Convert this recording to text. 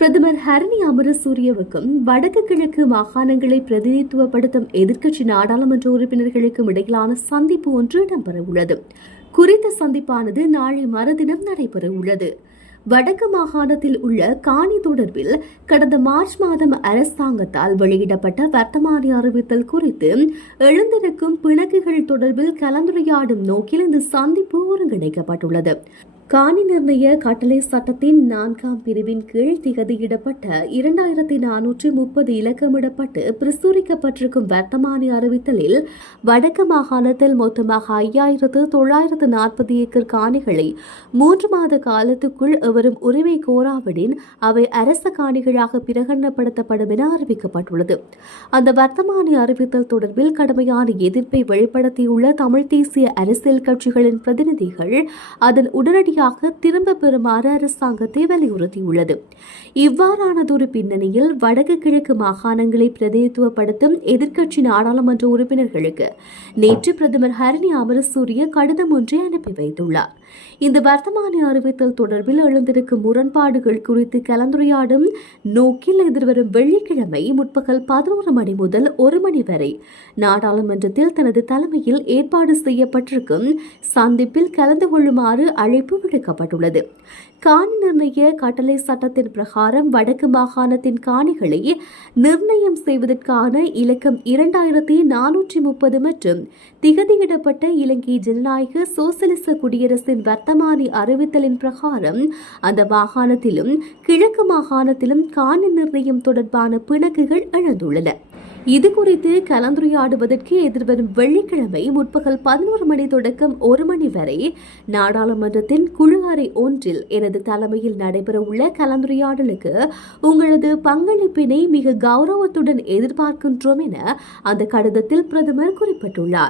பிரதமர் ஹரணி அமரசூரியவுக்கும் வடக்கு கிழக்கு மாகாணங்களை பிரதிநிதித்துவப்படுத்தும் எதிர்க்கட்சி நாடாளுமன்ற உறுப்பினர்களுக்கும் இடையிலான சந்திப்பு ஒன்று இடம்பெறவுள்ளது. குறித்த சந்திப்பானது நாளை மறுதினம் நடைபெறவுள்ளது. வடக்கு மாகாணத்தில் உள்ள காணி தொடர்பில் கடந்த மார்ச் மாதம் அரசாங்கத்தால் வெளியிடப்பட்ட வர்த்தமானி அறிவித்தல் குறித்து எழுந்திருக்கும் பிணக்குகள் தொடர்பில் கலந்துரையாடும் நோக்கில் இந்த சந்திப்பு ஒருங்கிணைக்கப்பட்டுள்ளது. காணி நிர்ணய கட்டளை சட்டத்தின் 4ஆம் பிரிவின் கீழ் திகதியிடப்பட்ட 2430 இலக்கமிடப்பட்டு பிரசுரிக்கப்பட்டிருக்கும் வர்த்தமானி அறிவித்தலில் வடக்கு மாகாணத்தில் மொத்தமாக 5940 ஏக்கர் காணிகளை 3 மாத காலத்துக்குள் எவரும் உரிமை கோராவிடின் அவை அரச காணிகளாக பிரகடனப்படுத்தப்படும் என அறிவிக்கப்பட்டுள்ளது. அந்த வர்த்தமானி அறிவித்தல் தொடர்பில் கடுமையான எதிர்ப்பை வெளிப்படுத்தியுள்ள தமிழ் தேசிய அரசியல் கட்சிகளின் பிரதிநிதிகள் அதன் உடனடியாக திரும்ப பெறுமாறு அரசாங்கத்தை வலியுறுத்தியுள்ளது. இவ்வாறானதொரு பின்னணியில் வடக்கு கிழக்கு மாகாணங்களை பிரதிநிதித்துவப்படுத்தும் எதிர்க்கட்சி நாடாளுமன்ற உறுப்பினர்களுக்கு நேற்று பிரதமர் ஹரணி அமரசூரிய கடிதம் ஒன்றை அனுப்பி வைத்துள்ளார். இந்த வர்த்தமானி அறிவித்தல் தொடர்பில் எழுந்திருக்கும் முரண்பாடுகள் குறித்து கலந்துரையாடும் நோக்கில் எதிர்வரும் வெள்ளிக்கிழமை முற்பகல் 11 மணி முதல் 1 மணி வரை நாடாளுமன்றத்தில் தனது தலைமையில் ஏற்பாடு செய்யப்பட்டிருக்கும் சந்திப்பில் கலந்து கொள்ளுமாறு அழைப்பு விடுக்கப்பட்டுள்ளது. காணி நிர்ணய கட்டளை சட்டத்தின் பிரகாரம் வடக்கு மாகாணத்தின் காணிகளை நிர்ணயம் செய்வதற்கான இலக்கம் 2430 மற்றும் திகதியிடப்பட்ட இலங்கை ஜனநாயக சோசலிச குடியரசின் வர்த்தமானி அறிவித்தலின் பிரகாரம் அந்த மாகாணத்திலும் கிழக்கு மாகாணத்திலும் காணி நிர்ணயம் தொடர்பான பிணக்குகள் எழுந்துள்ளன. இதுகுறித்து கலந்துரையாடுவதற்கு எதிர்வரும் வெள்ளிக்கிழமை முற்பகல் 11 மணி தொடக்கம் 1 மணி வரை நாடாளுமன்றத்தின் குழு அறை ஒன்றில் எனது தலைமையில் நடைபெறவுள்ள கலந்துரையாடலுக்கு உங்களது பங்களிப்பினை மிக கௌரவத்துடன் எதிர்பார்க்கின்றோம் என அந்த கடிதத்தில் பிரதமர் குறிப்பிட்டுள்ளார்.